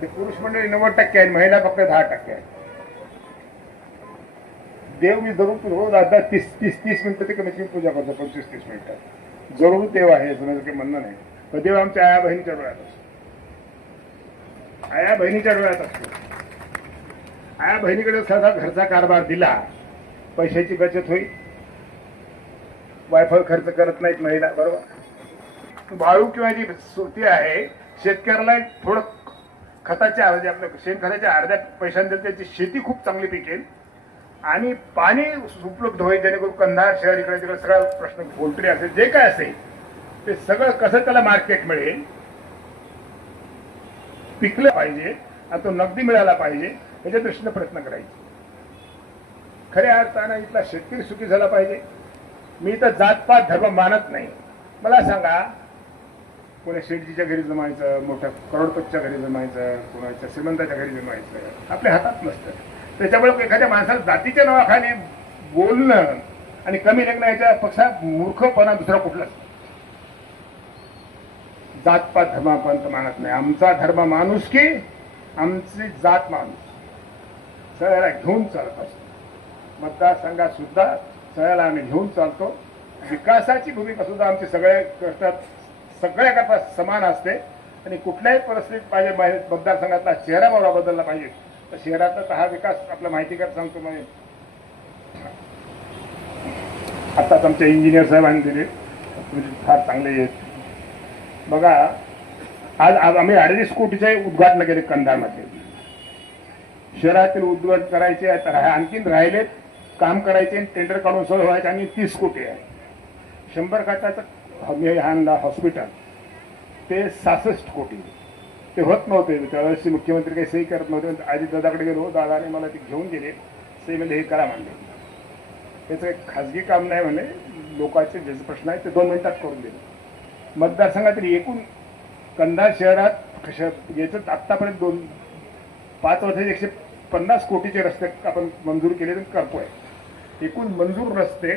ते पुरुष मंडळी नव्वद टक्के आहे महिला फक्त दहा टक्के आहेत. देव मी जरूर रोज आता तीस तीस तीस मिनिटं ते कमीत कमी पूजा करतो पंचवीस तीस मिनिटं. जरूर देव आहे असं काही म्हणणं नाही. पण देव आमच्या आया बहिणीच्या डोळ्यात असतो. आया बहिणीच्या डोळ्यात असतो. आया बहिणीकडे साधा घरचा कारभार दिला पैशाची बचत होईल. वायफाय खर्च करत नाहीत महिला बरोबर? वाळू किंवा जी सुटी आहे शेतकऱ्याला एक थोडं खताच्या म्हणजे आपल्या शेणखताच्या अर्ध्या पैशांनी त्याची शेती खूप चांगली पिकेल आणि पाणी उपलब्ध होईल जेणेकरून कंधार शहर इकडे तिकडे सगळा प्रश्न पोल्ट्री असेल जे काय असेल ते सगळं कसं त्याला मार्केट मिळेल पिकलं पाहिजे आणि तो नगदी मिळाला पाहिजे याच्या दृष्टीनं प्रयत्न करायचे. खऱ्या अर्थानं इथला शेतकरी सुखी झाला पाहिजे. मी तर जातपात धर्म मानत नाही. मला सांगा कोणा शेठजीच्या घरी जमायचं मोठ्या करोडपतीच्या घरी जमायचं कोणाच्या श्रीमंताच्या घरी जमायचं आपल्या हातात नसतं. त्याच्यामुळे एखाद्या माणसाला जातीच्या नावाखाली बोलणं आणि कमी लग्न याच्या पक्षात मूर्खपणा दुसरा कुठलाच जातपात धर्मापर्यंत मानत नाही. आमचा धर्म माणूस की आमची जात माणूस? सगळ्याला घेऊन चालत असतो. मतदारसंघात सुद्धा सगळ्याला आम्ही घेऊन चालतो. विकासाची भूमिका सुद्धा आमचे सगळे कष्टात सगळ्याकरता समान असते. आणि कुठल्याही परिस्थितीत पाहिजे बाहेर मतदारसंघातला चेहरा बदलला पाहिजे. तर शहराचा तर हा विकास आपला माहितीकर सांगतो म्हणजे. आत्ताच आमच्या इंजिनियर साहेबांनी दिले. तुम्ही फार चांगले आहेत. बघा आज आज आम्ही अडीच कोटीचे उद्घाटन केले कंधारमध्ये. शहरातील उद्घाटन करायचे तर आणखीन राहिलेत. काम करायचे टेंडर काढून सोय व्हायचे आणि तीस कोटी आहे. शंभर खात्याचं हमी आणला हॉस्पिटल ते सहासष्ट कोटी. ते होत नव्हते त्यावेळेस मुख्यमंत्री काही सही करत नव्हते. आधी दादाकडे गेलो. दादाने मला ते घेऊन गेले. सही म्हणजे हे करा म्हणले. त्याचं एक खाजगी काम नाही म्हणे. लोकांचे जे प्रश्न आहेत ते दोन मिनिटात करून दिले मतदारसंघातील एकूण कंधार शहरात कशा याच्यात आत्तापर्यंत दोन पाच वर्षाचे एकशे पन्नास कोटीचे रस्ते आपण मंजूर केले तर करतोय. एकूण मंजूर रस्ते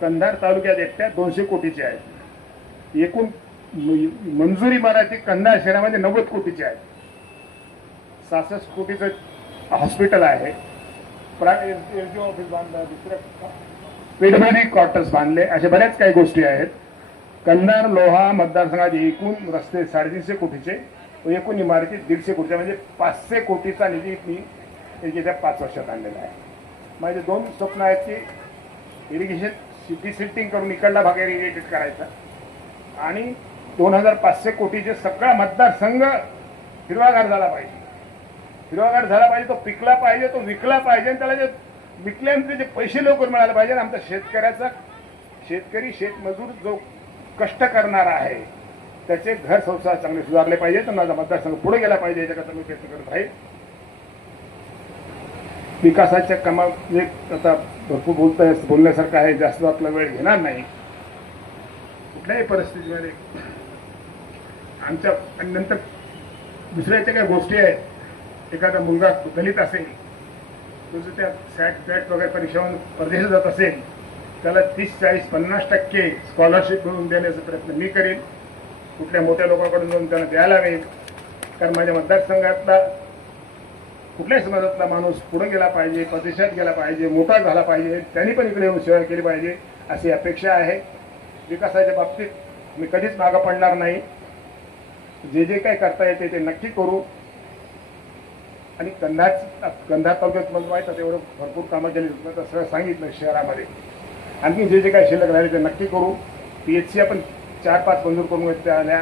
कंधार तालुक्यात एकट्या दोनशे कोटीचे आहेत. एकूण मंजुरी मराठी कंधार शहरामध्ये नव्वद कोटीचे आहे. सहासष्ट कोटीचं हॉस्पिटल आहे. प्रा एलजी ऑफिस बांधलं दुसरं पेडमॅनिक क्वार्टर्स बांधले अशा बऱ्याच काही गोष्टी आहेत. कंधार लोहा मतदारसंघात एकूण रस्ते साडेतीनशे कोटीचे व एकूण इमारती दीडशे कोटीच्या म्हणजे पाचशे कोटीचा निधी मी येत्या पाच वर्षात आणलेला आहे. माझे दोन स्वप्न आहेत की इरिगेशन सिद्धी सिटिंग करून इकडला भाग इरिगेटेड करायचा. आणि दोन हजार पाचशे कोटीचे सगळा मतदारसंघ हिरवागार झाला पाहिजे. हिरवागार झाला पाहिजे तो पिकला पाहिजे तो विकला पाहिजे आणि त्याला जे विकल्यानंतर जे पैसे लवकर मिळाले पाहिजे. आमचा शेतकऱ्याचा शेतकरी शेतमजूर जो कष्ट करणारा आहे त्याचे घर संसार चांगले सुधारले पाहिजे तर माझा मतदारसंघ पुढे गेला पाहिजे याच्याकरता मी प्रयत्न करत आहे. विकासाच्या कामा म्हणजे आता भरपूर बोलता बोलण्यासारखं आहे जास्त आपला वेळ घेणार नाही. कुठल्याही परिस्थितीमध्ये आमच्या आणि नंतर दुसऱ्याच्या काही गोष्टी आहेत. एखादा मुलगा दलित असेल तो जर त्या सॅट पॅट वगैरे परीक्षावरून परदेशात जात असेल त्याला तीस चाळीस पन्नास टक्के स्कॉलरशिप मिळवून देण्याचा प्रयत्न मी करेन. कुठल्या मोठ्या लोकांकडून जाऊन त्यांना द्यायला लागेल कारण माझ्या मतदारसंघातला कुठल्याही समाजातला माणूस पुढे गेला पाहिजे परदेशात गेला पाहिजे मोठा झाला पाहिजे त्यांनी पण इकडे येऊन सेवा केली पाहिजे अशी अपेक्षा आहे. विकासाच्या बाबतीत मी कधीच मागं पडणार नाही. जे जे काही करता येते ते नक्की करू. आणि कंधाच कंधार तालुक्यात मला माहीत आहे तेवढं भरपूर कामं केली. तर सगळं सांगितलं शहरामध्ये. आणखी जे जे काही शिल्लक राहिले ते नक्की करू. पी एच सी आपण चार पाच मंजूर करून घेतल्या आल्या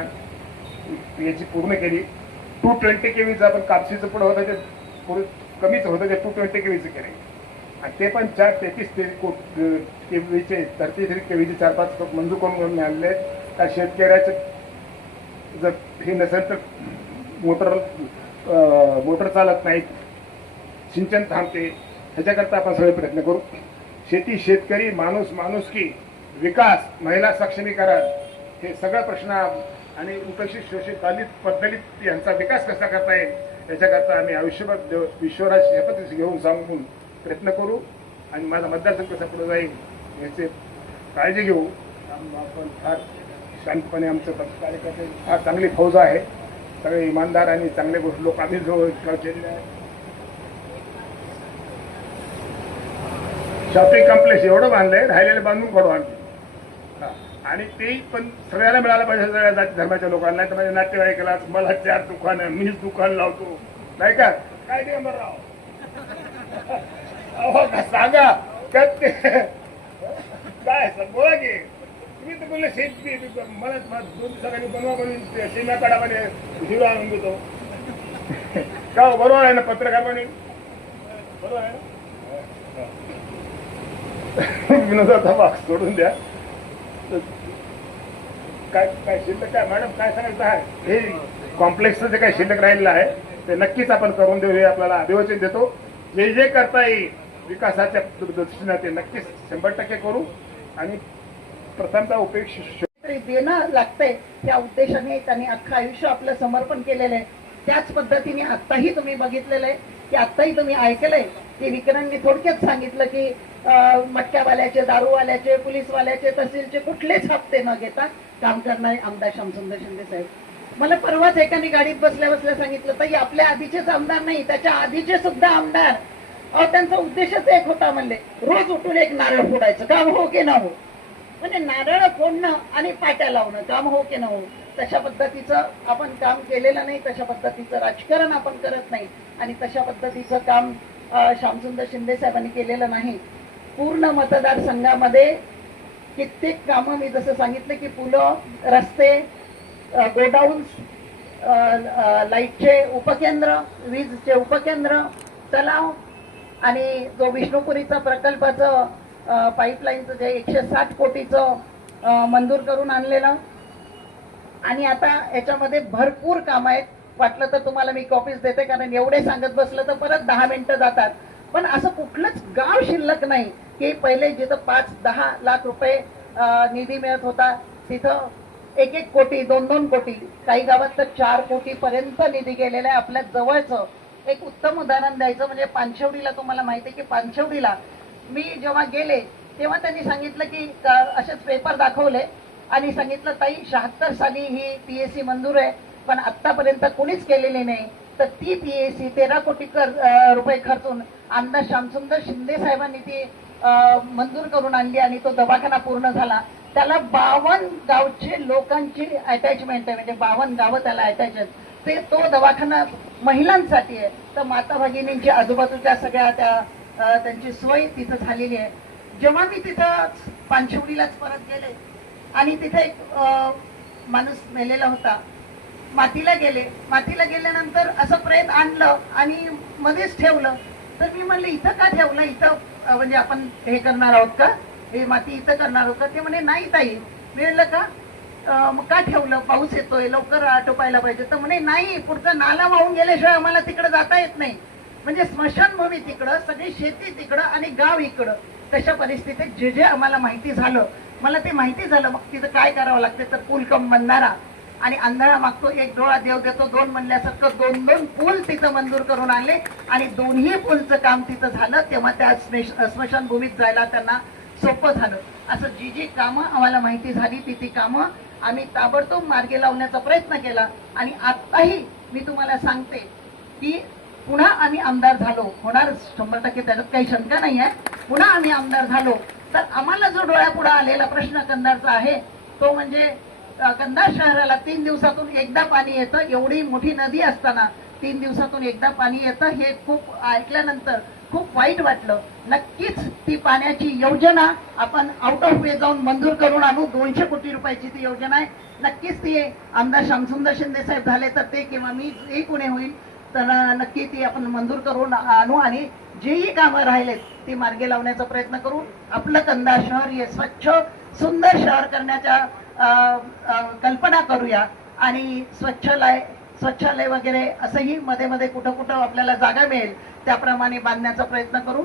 पी एच सी पूर्ण केली. टू ट्वेंटी के वीचं आपण कापशीचं पुढं होतं ते थोडं कमीच होतं ते टू ट्वेंटी केवीचं केले आणि ते पण चार तेहतीस ते कोट केवीचे थ्री केवीचे चार पाच मंजूर करून घेऊन आणले. त्या शेतकऱ्याचं जर हे नसेल तर मोटर मोटर चालत नाहीत. सिंचन थांबते. ह्याच्याकरता आपण सगळे प्रयत्न करू. शेती शेतकरी माणूस माणूस की विकास महिला सक्षमीकरण हे सगळं प्रश्न आणि उपेक्षित शोषित दलित पद्धतीत यांचा विकास कसा करता येईल? याच्याकरता आम्ही आयुष्यभर देव- विश्वराज शपथ घेऊन सांगून प्रयत्न करू आणि माझा मतदारसंघ कसा पुढे जाईल याचे काळजी घेऊ. आपण फार शांतपणे आमचं कार्यकर्ते फार चांगली फौज आहे. सगळे इमानदार आणि चांगले गोष्ट लोक आम्ही जो केलेले आहे. शॉपिंग कॉम्प्लेक्स एवढं बांधलंय राहिलेलं बांधून काढू आणखी हा. आणि ते पण सगळ्याला मिळालं पाहिजे सगळ्या जाती धर्माच्या लोकांना. नाही तर माझ्या नातेवाईकाला मला चार दुकानं मीच दुकान लावतो. नाही का? काय दिगंबरराव अहो का सांगा? त्यात ते? काय सर बोला की. तुम्ही तर बोलले शेती मला दोन दिवसांनी बनवा बनवून ते शेम्या काढामध्ये हिरो आणून देतो. का हो, बरोबर आहे ना पत्रकार पण बरोबर आहे ना? विनोदाचा भाग सोडून द्या. काय काय शिल्लक काय मॅडम काय सांगायचं आहे? हे कॉम्प्लेक्सचं जे काही शिल्लक राहिलेलं आहे ते नक्कीच आपण करून देऊ हे आपल्याला अभिवचन देतो. जे जे करता येईल विकासाच्या दृष्टीने ते नक्कीच शंभर टक्के करू. आणि प्रथमचा उपयोग तरी देणं लागतंय त्या उद्देशाने त्यांनी अख्खं आयुष्य आपलं समर्पण केलेलं आहे. त्याच पद्धतीने आत्ताही तुम्ही बघितलेलं आहे की आत्ताही तुम्ही ऐकलंय की विक्रांतनी थोडक्यात सांगितलं की मटक्यावाल्याचे दारूवाल्याचे पोलीसवाल्याचे तहसीलचे कुठलेच हप्ते न घेता काम करणारे आमदार श्यामसुंदर शिंदे साहेब. मला परवाच एकाने गाडीत बसल्या बसल्या सांगितलं ताई आपल्या आधीचेच आमदार नाही त्याच्या आधीचे सुद्धा आमदार. अहो त्यांचा उद्देशच एक होता म्हणले रोज उठून एक नारळ फोडायचं काम हो की ना हो? म्हणजे नारळ फोडणं आणि पाट्या लावणं काम हो की ना हो तशा पद्धतीचं आपण काम केलेलं नाही तशा पद्धतीचं राजकारण आपण करत नाही आणि तशा पद्धतीचं काम श्यामसुंदर शिंदे साहेबांनी केलेलं नाही. पूर्ण मतदारसंघामध्ये कित्येक कामं मी जसं सांगितलं की पुलं रस्ते गोडाऊन्स लाईटचे उपकेंद्र वीजचे उपकेंद्र तलाव आणि जो विष्णुपुरीचा प्रकल्पाचं पाईपलाईनचं जे एकशे साठ कोटीचं मंजूर करून आणलेलं. आणि आता याच्यामध्ये भरपूर कामं आहेत. वाटलं तर तुम्हाला मी कॉपीज देते कारण एवढे सांगत बसलं तर परत दहा मिनटं जातात. पण असं कुठलंच गाव शिल्लक नाही की पहिले जिथं पाच दहा लाख रुपये निधी मिळत होता तिथं एक एक कोटी दोन दोन कोटी काही गावात तर चार कोटी पर्यंत निधी गेलेला आहे आपल्या जवळचं. एक उत्तम उदाहरण द्यायचं म्हणजे पानशेवडीला तुम्हाला माहिती आहे की पानशेवडीला मी जेव्हा गेले तेव्हा त्यांनी सांगितलं की असेच पेपर दाखवले आणि सांगितलं ताई शहात्तर साली ही पीएससी मंजूर आहे पण आत्तापर्यंत कुणीच केलेली नाही. तर ती पीएससी तेरा कोटी कर रुपये खर्चून आमदार श्यामसुंदर शिंदे साहेबांनी ती मंजूर करून आणली आणि तो दवाखाना पूर्ण झाला. त्याला बावन गावचे लोकांची अटॅचमेंट आहे म्हणजे बावन गावं त्याला अटॅच आहेत. ते तो दवाखाना महिलांसाठी आहे. तर माता भगिनींची आजूबाजूच्या सगळ्या त्या त्यांची सोय तिथं झालेली आहे. जेव्हा मी तिथं पानशिवडीलाच परत गेले आणि तिथे एक माणूस मेलेला होता. मातीला गेले. मातीला गेल्यानंतर असं प्रेत आणलं आणि मध्येच ठेवलं. तर मी म्हणले इथं का ठेवलं? इथं म्हणजे आपण हे करणार आहोत का? हे माती इथं करणार आहोत का? ते म्हणे नाही ताई. मिळलं का? मग का ठेवलं? पाऊस येतोय लवकर आटोपायला पाहिजे. तर म्हणे नाही पुढचा नाला वाहून गेल्याशिवाय आम्हाला तिकडे जाता येत नाही. म्हणजे स्मशानभूमी तिकडं सगळी शेती तिकडं आणि गाव इकडं. तशा परिस्थितीत जे जे आम्हाला माहिती झालं मला ते माहिती झालं मग तिथं काय करावं लागते? तर पूल कम बंधारा आणि आंधळा मागतो एक डोळा देव देतो दोन म्हणल्यासारखं दोन दोन पूल तिथं मंजूर करून आणले. आणि दोन्ही पूलचं काम तिथं झालं तेव्हा त्या स्मशानभूमीत जायला त्यांना सोपं झालं. असं जी जी कामं आम्हाला माहिती झाली ती ती कामं आम्ही ताबडतोब मार्गे लावण्याचा प्रयत्न केला. आणि आत्ताही मी तुम्हाला सांगते की पुन्हा आम्ही आमदार झालो. होणार शंभर टक्के त्याच्यात काही शंका नाही आहे. पुन्हा आम्ही आमदार झालो. तर आम्हाला जो डोळ्यापुढे आलेला प्रश्न कंदारचा आहे तो म्हणजे कंधार शहराला तीन दिवसातून एकदा पाणी येतं. एवढी मोठी नदी असताना तीन दिवसातून एकदा पाणी येतं. हे खूप ऐकल्यानंतर खूप वाईट वाटलं. नक्कीच ती पाण्याची योजना आपण आउट ऑफ वे जाऊन मंजूर करून आणू. दोनशे कोटी रुपयाची ती योजना आहे. नक्कीच ती आमदार श्यामसुंदर शिंदे साहेब झाले तर ते किंवा मी जे कोणी होईल तर नक्की ती आपण मंजूर करून आणू आणि जेही कामं राहिलेत ती मार्गे लावण्याचा प्रयत्न करू. आपलं कंदा शहर हे स्वच्छ सुंदर शहर करण्याच्या कल्पना करूया. आणि स्वच्छालय स्वच्छालय वगैरे असंही मध्ये मध्ये कुठं कुठं आपल्याला जागा मिळेल त्याप्रमाणे बांधण्याचा प्रयत्न करू.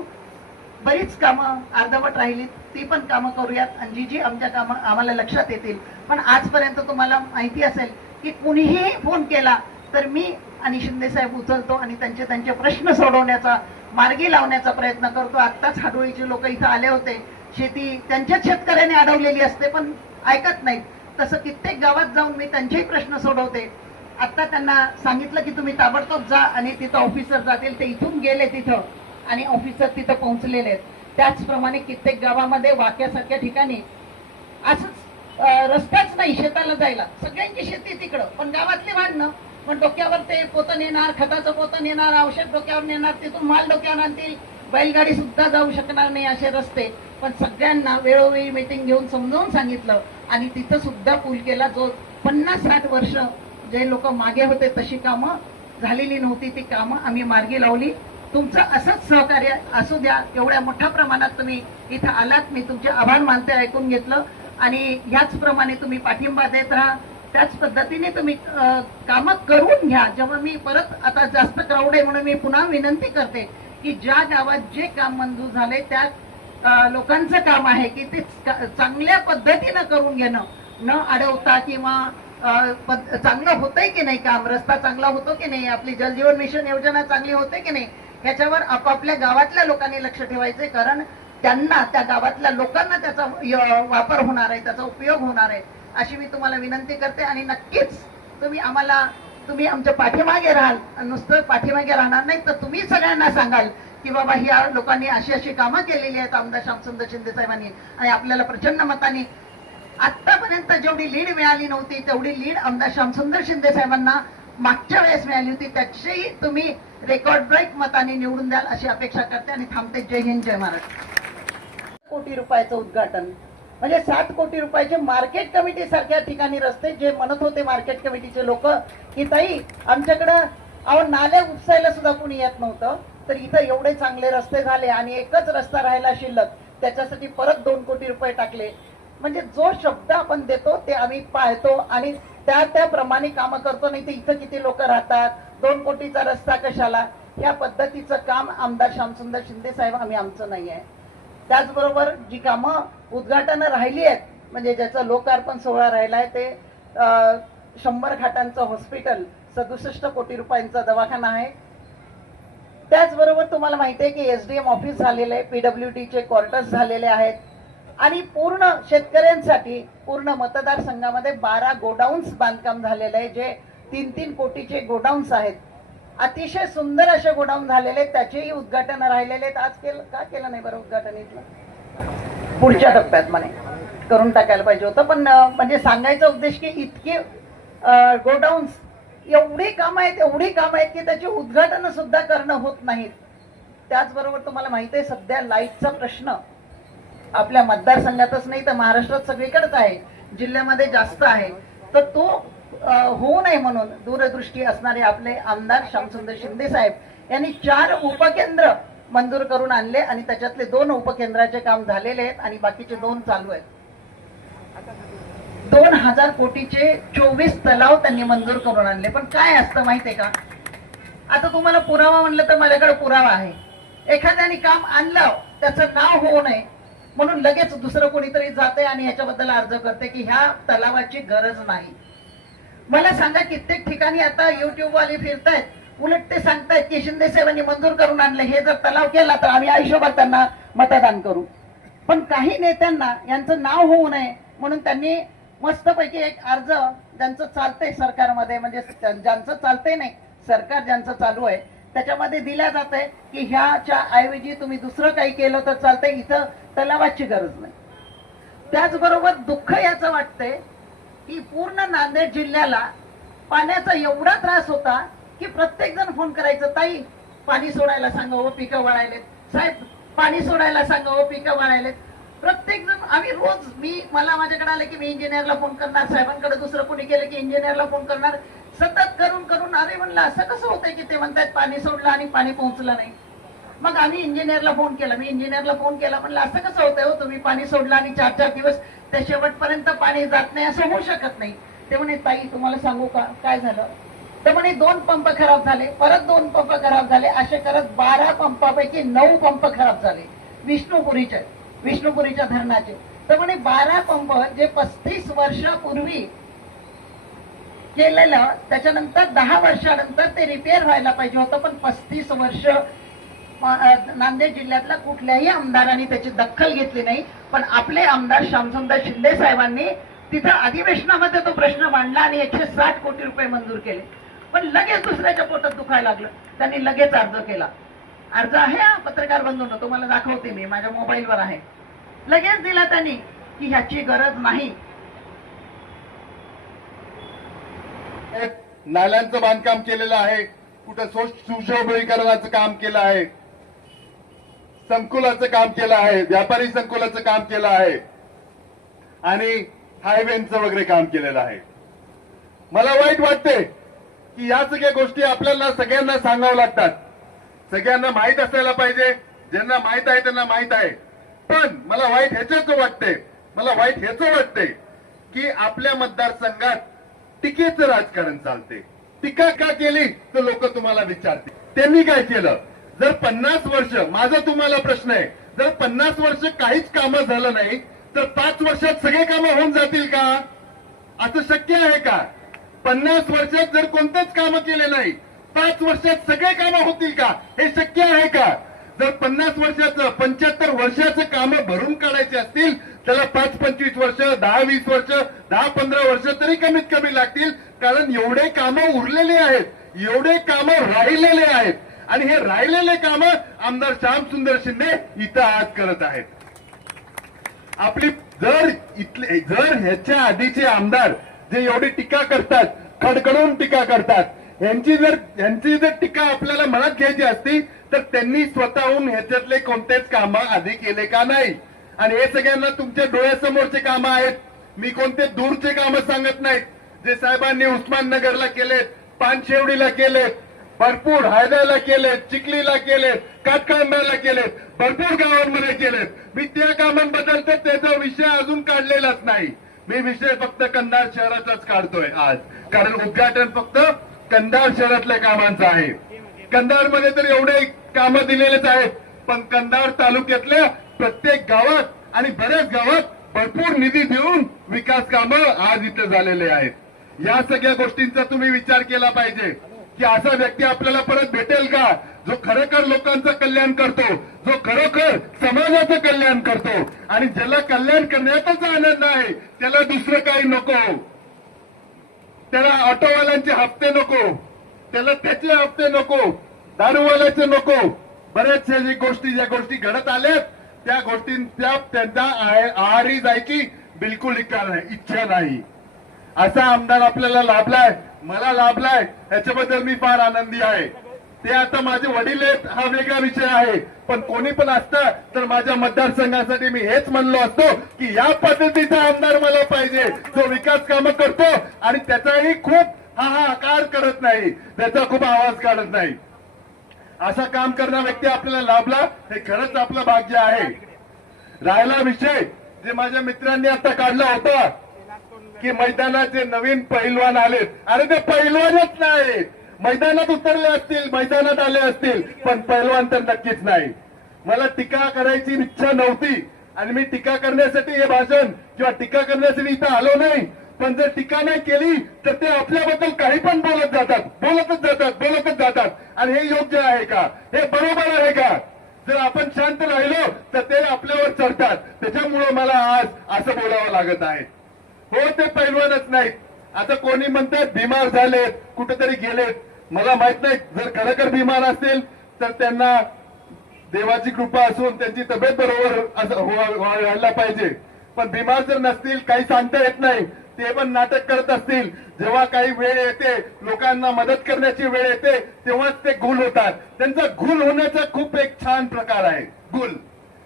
बरीच कामं अर्धवट राहिली ती पण कामं करूयात. आणि जी जी आमच्या कामं आम्हाला लक्षात येतील. पण आजपर्यंत तुम्हाला माहिती असेल की कुणीही फोन केला तर मी आणि शिंदे साहेब उचलतो आणि त्यांचे त्यांचे प्रश्न सोडवण्याचा मार्गी लावण्याचा प्रयत्न करतो. आत्ताच हाडोळीचे लोक इथं आले होते. शेती त्यांच्याच शेतकऱ्याने अडवलेली असते पण ऐकत नाहीत. तसं कित्येक गावात जाऊन मी त्यांचेही प्रश्न सोडवते. आता त्यांना सांगितलं की तुम्ही ताबडतोब जा आणि तिथं ऑफिसर जातील. ते इथून गेले तिथं आणि ऑफिसर तिथं पोहोचलेले आहेत. त्याचप्रमाणे कित्येक गावामध्ये वाक्यासारख्या ठिकाणी असंच रस्ताच नाही शेताला जायला. सगळ्यांची शेती तिकडं. पण गावातली भांडणं. पण डोक्यावर ते पोतं नेणार खताचं पोतं नेणार औषध डोक्यावर नेणार तिथून माल डोक्यावर आणतील. बैलगाडी सुद्धा जाऊ शकणार नाही असे रस्ते. पण सगळ्यांना वेळोवेळी मीटिंग घेऊन समजावून सांगितलं. आणि तिथं सुद्धा पूल केला जो पन्नास साठ वर्ष जे लोक मागे होते तशी कामं झालेली नव्हती ती कामं आम्ही मार्गी लावली. तुमचं असंच सहकार्य असू द्या एवढ्या मोठ्या प्रमाणात तुम्ही इथं आलात. मी तुमचे आभार मानते ऐकून घेतलं. आणि ह्याचप्रमाणे तुम्ही पाठिंबा देत राहा. त्याच पद्धतीने तुम्ही कामं करून घ्या. जेव्हा मी परत आता जास्त क्राऊड आहे म्हणून मी पुन्हा विनंती करते की ज्या गावात जे काम मंजूर झाले त्या लोकांचं काम आहे की ते चांगल्या पद्धतीनं करून घेणं. न अडवता किंवा चांगलं होतंय की नाही काम? रस्ता चांगला होतो की नाही? आपली जलजीवन मिशन योजना चांगली होते की नाही? ह्याच्यावर आपापल्या गावातल्या लोकांनी लक्ष ठेवायचे कारण त्यांना त्या गावातल्या लोकांना त्याचा वापर होणार आहे त्याचा उपयोग होणार आहे. अशी मी तुम्हाला विनंती करते आणि नक्कीच तुम्ही आम्हाला तुम्ही आमच्या पाठीमागे राहाल. नुसतं पाठीमागे राहणार नाही तर तुम्ही सगळ्यांना सांगाल. की बाबा ह्या लोकांनी अशी अशी कामं केलेली आहेत आमदार श्यामसुंदर शिंदे साहेबांनी. आणि आपल्याला प्रचंड मताने आतापर्यंत जेवढी लीड मिळाली नव्हती तेवढी लीड आमदार श्यामसुंदर शिंदे साहेबांना मागच्या वेळेस मिळाली होती. त्याचीही तुम्ही रेकॉर्ड ब्रेक मताने निवडून द्याल अशी अपेक्षा करते आणि थांबते. जय हिंद जय महाराष्ट्र. कोटी रुपयाचं उद्घाटन. म्हणजे सात कोटी रुपयाचे मार्केट कमिटी सारख्या ठिकाणी रस्ते जे म्हणत होते मार्केट कमिटीचे लोक की ताई आमच्याकडं अहो नाल्या उपसायला सुद्धा कोणी येत नव्हतं. तर इथं एवढे चांगले रस्ते झाले आणि एकच रस्ता राहिला शिल्लक त्याच्यासाठी परत दोन कोटी रुपये टाकले. म्हणजे जो शब्द आपण देतो ते आम्ही पाहतो आणि त्या त्याप्रमाणे कामं करतो नाही तर इथं किती लोक राहतात दोन कोटीचा रस्ता कशाला? या पद्धतीचं काम आमदार श्यामसुंदर शिंदे साहेब आम्ही आमचं नाही आहे. त्याचबरोबर जी कामं उद्घाटनं राहिली आहेत म्हणजे ज्याचं लोकार्पण सोहळा राहिलाय ते शंभर खाटांचं हॉस्पिटल सदुसष्ट कोटी रुपयांचा दवाखाना आहे. त्याचबरोबर तुम्हाला माहिती आहे की एस डी एम ऑफिस झालेलं आहे पीडब्ल्यू चे क्वार्टर्स झालेले आहेत. आणि पूर्ण शेतकऱ्यांसाठी पूर्ण मतदारसंघामध्ये बारा गोडाऊन्स बांधकाम झालेलं आहे जे तीन तीन कोटीचे गोडाऊन्स आहेत. अतिशय सुंदर असे गोडाऊन झालेले आहेत त्याचेही उद्घाटन राहिलेले आहेत. आज केलं का केलं नाही बरं उद्घाटन इथलं? पुढच्या टप्प्यात म्हणे. करून टाकायला पाहिजे होतं. पण म्हणजे सांगायचा उद्देश की इतके गोडाऊन्स एवढी कामं आहेत एवढी कामं आहेत की त्याची उद्घाटन सुद्धा करणं होत नाहीत त्याचबरोबर तुम्हाला माहिती आहे सध्या लाईटचा प्रश्न आपल्या मतदारसंघातच नाही तर महाराष्ट्रात सगळीकडेच आहे. जिल्ह्यामध्ये जास्त आहे. तर तो होऊ नये म्हणून दूरदृष्टी असणारे आपले आमदार श्यामसुंदर शिंदे साहेब यांनी चार उपकेंद्र मंजूर करून आणले आणि त्याच्यातले दोन उपकेंद्राचे काम झालेले आहेत आणि बाकीचे दोन चालू आहेत. दोन हजार कोटीचे चोवीस तलाव त्यांनी मंजूर करून आणले. पण काय असतं माहितीये का? आता तुम्हाला पुरावा म्हणलं तर माझ्याकडे पुरावा आहे. एखाद्याने काम आणलं त्याचं नाव होऊ नये म्हणून लगेच दुसरं कोणीतरी जाते आणि ह्याच्याबद्दल अर्ज करते की ह्या तलावाची गरज नाही. मला सांगा कित्येक ठिकाणी आता युट्यूब वाले फिरतायत उलट ते सांगतायत की शिंदे साहेबांनी मंजूर करून आणले हे जर तलाव केला तर आम्ही आयुष्यभर त्यांना मतदान करू. पण काही नेत्यांना यांचं नाव होऊ नये म्हणून त्यांनी मस्तपैकी एक अर्ज ज्यांचं चालतंय सरकारमध्ये म्हणजे ज्यांचं चालतंय नाही सरकार ज्यांचं चालू आहे त्याच्यामध्ये दिल्या जात आहे की ह्याच्या ऐवजी तुम्ही दुसरं काही केलं तर चालतंय इथं तलावाची गरज नाही. त्याचबरोबर दुःख याचं वाटतंय की पूर्ण नांदेड जिल्ह्याला पाण्याचा एवढा त्रास होता की प्रत्येक जण फोन करायचं ताई पाणी सोडायला सांगा हो पिकं वाळायलेत. साहेब पाणी सोडायला सांगा हो पिकं वाळायलेत. प्रत्येक जण आम्ही रोज मी मला माझ्याकडे आले की मी इंजिनियरला फोन करणार साहेबांकडे दुसरं कोणी केलं की इंजिनियरला फोन करणार. सतत करून करून अरे म्हणलं असं कसं होतंय की ते म्हणतात पाणी सोडलं आणि पाणी पोहोचलं नाही. मग आम्ही इंजिनियरला फोन केला. मी इंजिनियरला फोन केला म्हणलं असं कसं होतंय हो तुम्ही पाणी सोडलं आणि चार चार दिवस त्या शेवटपर्यंत पाणी जात नाही असं होऊ शकत नाही. ते म्हणे ताई तुम्हाला सांगू का? काय झालं? तर म्हणे दोन पंप खराब झाले परत दोन पंप खराब झाले असे करत बारा पंपापैकी नऊ पंप खराब झाले विष्णुपुरीचे. विष्णुपुरीच्या धरणाचे. तर म्हणे बारा पंप जे पस्तीस वर्षापूर्वी केलेलं त्याच्यानंतर दहा वर्षानंतर ते रिपेअर व्हायला पाहिजे होतं पण पस्तीस वर्ष नांदेड जिल्ह्यातल्या कुठल्याही आमदारांनी त्याची दखल घेतली नाही. पण आपले आमदार श्यामसुंदर शिंदे साहेबांनी तिथं अधिवेशनामध्ये तो प्रश्न मांडला आणि एकशे साठ कोटी रुपये मंजूर केले. पण लगेच दुसऱ्याच्या पोटात दुखायला लागलं. त्यांनी लगेच अर्ज केला. अर्ज आहे हा पत्रकार बंधूंनो तुम्हाला दाखवते मी माझ्या मोबाईलवर आहे. लगेच दिला त्यांनी की ह्याची गरज नाही. नाल्यांचं बांधकाम केलेलं आहे. कुठं सुशोभीकरणाचं काम केलं आहे. संकुलाचं काम केलं आहे. व्यापारी संकुलाचं काम केलं आहे. आणि हायवेचं वगैरे काम केलेलं आहे. मला वाईट वाटते की या सगळ्या गोष्टी आपल्याला सगळ्यांना सांगाव्या लागतात. सगळ्यांना माहीत असायला पाहिजे. ज्यांना माहीत आहे त्यांना माहीत आहे. पण मला वाईट ह्याच वाटतंय मला वाईट ह्याच वाटतंय की आपल्या मतदारसंघात टीकेचं राजकारण चालते टीका का केली तर लोक तुम्हाला विचारतील. त्यांनी काय केलं? जर पन्नास वर्ष माझा तुम्हाला प्रश्न आहे जर पन्नास वर्ष काहीच कामं झालं नाही तर पाच वर्षात सगळे कामं होऊन जातील का? असं शक्य आहे का? पन्नास वर्षात जर कोणतंच कामं केले नाही पाच वर्षात सगळे कामं होतील का? हे शक्य आहे का? जर पन्नास वर्षाचं पंच्याहत्तर वर्षाचं कामं भरून काढायचे असतील त्याला पाच पंचवीस वर्ष दहा वीस वर्ष दहा पंधरा वर्ष तरी कमीत कमी लागतील. कारण एवढे कामं उरलेले आहेत एवढे कामं राहिलेले आहेत. आणि हे राहिलेले कामं आमदार श्यामसुंदर शिंदे इथं आज करत आहेत. आपली जर इथले जर ह्याच्या आधीचे आमदार जे एवढी टीका करतात खडखडून टीका करतात यांची जर यांची जर टीका आपल्याला मनात घ्यायची असती तर त्यांनी स्वतःहून ह्याच्यातले कोणतेच कामं आधी केले का नाही? आणि हे सगळ्यांना तुमच्या डोळ्यासमोरचे कामं आहेत. मी कोणते दूरचे काम सांगत नाहीत. जे साहेबांनी उस्माननगरला केलेत पानशेवडीला केलेत भरपूर हायद्याला केलेत चिखलीला केलेत काटकांब्याला केलेत भरपूर गावांमध्ये केलेत. मी त्या कामांबद्दल तर त्याचा विषय अजून काढलेलाच नाही. मी विषय फक्त कंधार शहराचाच काढतोय आज. कारण उद्घाटन फक्त कंधार शहरातल्या कामांचा आहे. कंधारमध्ये तर एवढे कामं दिलेलेच आहेत पण कंधार तालुक्यातल्या प्रत्येक गावात आणि बऱ्याच गावात भरपूर निधी देऊन विकास कामं आज इथं झालेले आहेत. या सगळ्या गोष्टींचा तुम्ही विचार केला पाहिजे की असा व्यक्ती आपल्याला परत भेटेल का? जो खरोखर लोकांचं कल्याण करतो जो खरोखर समाजाचं कल्याण करतो. आणि ज्याला कल्याण करण्याचाच आनंद आहे त्याला दुसरं काही नको. त्याला ऑटोवाल्यांचे हप्ते नको. त्याला त्याचे हप्ते नको. दारूवाल्याचे नको. बऱ्याचशा जे गोष्टी ज्या गोष्टी घडत आल्यात त्या गोष्टींच्या त्यांना त्यांचा आहारी जायची बिलकुल नाही इच्छा नाही. असा आमदार आपल्याला लाभलाय मला लाभलाय याच्याबद्दल मी फार आनंदी आहे. ते आता माझे वडील आहेत हा वेगळा विषय आहे. पण कोणी पण असतं तर माझ्या मतदारसंघासाठी मी हेच म्हणलो असतो की या पद्धतीचा आमदार मला पाहिजे. जो विकास कामं करतो आणि त्याचाही खूप हा हा आकार करत नाही. त्याचा खूप आवाज काढत नाही. असा काम करणारा व्यक्ती आपल्याला लाभला हे खरंच आपलं भाग्य आहे. राहिला विषय जे माझ्या मित्रांनी आता काढला होता की मैदानाचे नवीन पैलवान आलेत. अरे ते पैलवानच नाही मैदानात उतरले असतील मैदानात आले असतील पण पैलवान तर नक्कीच नाही. मला टीका करायची इच्छा नव्हती आणि मी टीका करण्यासाठी हे भाषण किंवा टीका करण्यासाठी इथं आलो नाही. पण जर टीका नाही केली तर ते आपल्याबद्दल काही पण बोलत जातात बोलतच जातात बोलतच जातात. आणि हे योग्य आहे का? हे बरोबर आहे का? जर आपण शांत राहिलो तर ते आपल्यावर चढतात. त्याच्यामुळं मला आज असं बोलावं लागत आहे. हो ते पैलवानच नाहीत. आता कोणी म्हणतात बिमार झालेत कुठेतरी गेलेत. मला माहीत नाही जर खरखर बिमार असतील तर त्यांना देवाची कृपा असून त्यांची तब्येत बरोबर असं हो- व्हायला पाहिजे. पण बिमार जर नसतील काही सांगता येत नाही ते पण नाटक करत असतील. जेव्हा काही वेळ येते लोकांना मदत करण्याची वेळ येते तेव्हाच ते गुल होतात. त्यांचा गुल होण्याचा खूप एक छान प्रकार आहे गुल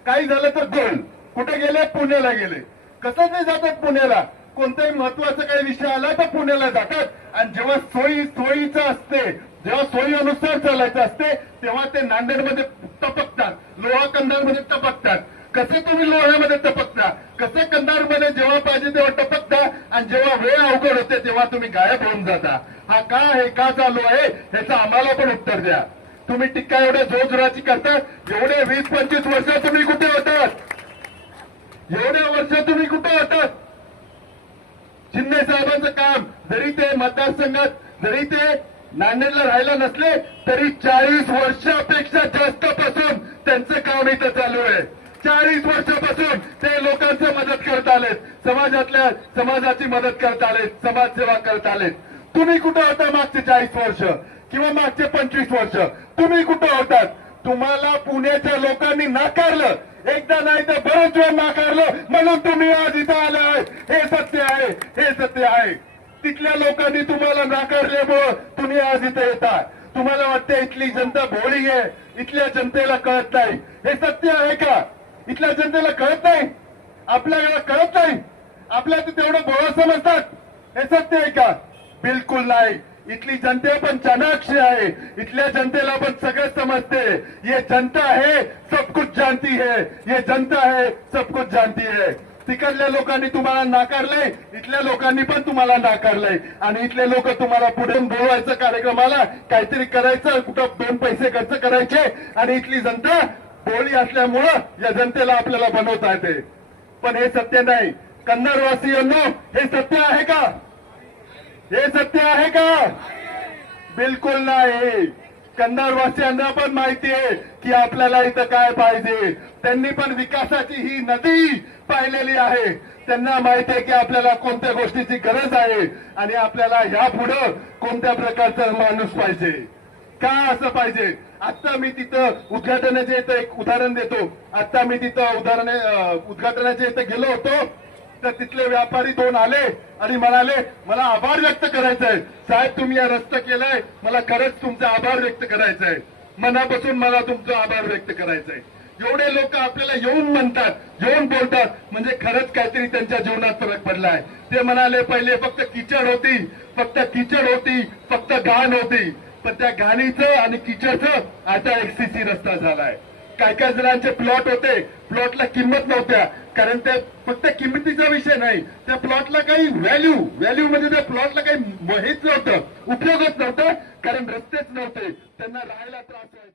काही झालं तर गुल कुठे गेले? पुण्याला गेले. कसं ते जातात पुण्याला. कोणताही महत्त्वाचा काही विषय आला तर पुण्याला जातात आणि जेव्हा सोयी सोयीचं असते जेव्हा सोयीनुसार चालायचं असते तेव्हा ते नांदेडमध्ये टपकतात लोहा कंधारमध्ये टपकतात. कसे तुम्ही लोह्यामध्ये टपकता? कसे कंधारमध्ये जेव्हा पाहिजे तेव्हा टपकता? आणि जेव्हा वेळ अवघड होते तेव्हा तुम्ही गायब होऊन जाता. हा का हे का चालू आहे ह्याचं आम्हाला पण उत्तर द्या. तुम्ही टिक्का एवढ्या जोरजोराची करता एवढे वीस पंचवीस वर्ष तुम्ही कुठे होतात? एवढ्या वर्ष तुम्ही कुठे होतात? शिंदे साहेबांचं काम जरी ते मतदारसंघात जरी ते नांदेडला राहायला नसले तरी चाळीस वर्षापेक्षा जास्त पासून त्यांचं काम इथं चालू आहे. चाळीस वर्षापासून ते लोकांचं मदत करत आलेत. समाजातल्या समाजाची मदत करत आलेत समाजसेवा करत आलेत. तुम्ही कुठं होता मागचे चाळीस वर्ष? किंवा मागचे पंचवीस वर्ष? तुम्ही कुठं होतात? तुम्हाला पुण्याच्या लोकांनी नाकारलं. एकदा नाही तर बरेच वेळ नाकारलं. म्हणून तुम्ही आज इथं आले आहे. हे सत्य आहे. हे सत्य आहे. तिथल्या लोकांनी तुम्हाला नाकारल्यामुळं तुम्ही आज इथं येता तुम्हाला वाटतं इथली जनता भोळी आहे. इथल्या जनतेला कळत नाही. हे सत्य आहे का? इथल्या जनतेला कळत नाही? आपल्याला कळत नाही? आपल्या तर तेवढं भोळं समजतात. हे सत्य आहे का? बिलकुल नाही. इथली जनते पण चाणाक्ष आहे. इथल्या जनतेला पण सगळं समजते. ये जनता है सब कुछ जानती है. ये जनता है सब कुछ जानती है. तिकडल्या लोकांनी तुम्हाला नाकारलंय इथल्या लोकांनी पण तुम्हाला नाकारलंय. आणि इथले लोक तुम्हाला पुढे बोलवायचं कार्यक्रमाला काहीतरी करायचं कुठं दोन पैसे खर्च करायचे. आणि इथली जनता बोली असल्यामुळं या जनतेला आपल्याला बनवता येते. पण हे सत्य नाही. कन्नडवासियांनो हे सत्य आहे का? हे सत्य आहे का? बिलकुल नाही. कन्नडवासियांना पण माहिती आहे की आपल्याला इथं काय पाहिजे. त्यांनी पण विकासाची ही नदी पाहिलेली आहे. त्यांना माहिती आहे की आपल्याला कोणत्या गोष्टीची गरज आहे आणि आपल्याला ह्या पुढं कोणत्या प्रकारचा माणूस पाहिजे. का असं पाहिजे? आता मी तिथं उद्घाटनाचे इथं एक उदाहरण देतो. आता मी तिथं उदाहरण उद्घाटनाच्या इथं गेलो होतो. तर तिथले व्यापारी दोन आले आणि म्हणाले मला आभार व्यक्त करायचा आहे साहेब तुम्ही या रस्ता केलाय. मला खरंच तुमचा आभार व्यक्त करायचा आहे मनापासून मला तुमचा आभार व्यक्त करायचा आहे एवढे लोक आपल्याला येऊन म्हणतात येऊन बोलतात. म्हणजे खरंच काहीतरी त्यांच्या जीवनात फरक पडलाय. ते म्हणाले पहिले फक्त किचड होती. फक्त किचड होती. फक्त घाण होती. पण त्या घाणीचं आणि किचडचं आता एक सीसी रस्ता झालाय. काय काय जणांचे प्लॉट होते. प्लॉटला किंमत नव्हत्या. कारण ते फक्त किमतीचा विषय नाही त्या प्लॉटला काही व्हॅल्यू व्हॅल्यू म्हणजे त्या प्लॉटला काही हेच नव्हतं उपयोगच नव्हतं कारण रस्तेच नव्हते त्यांना राहायला त्रास व्हायचा.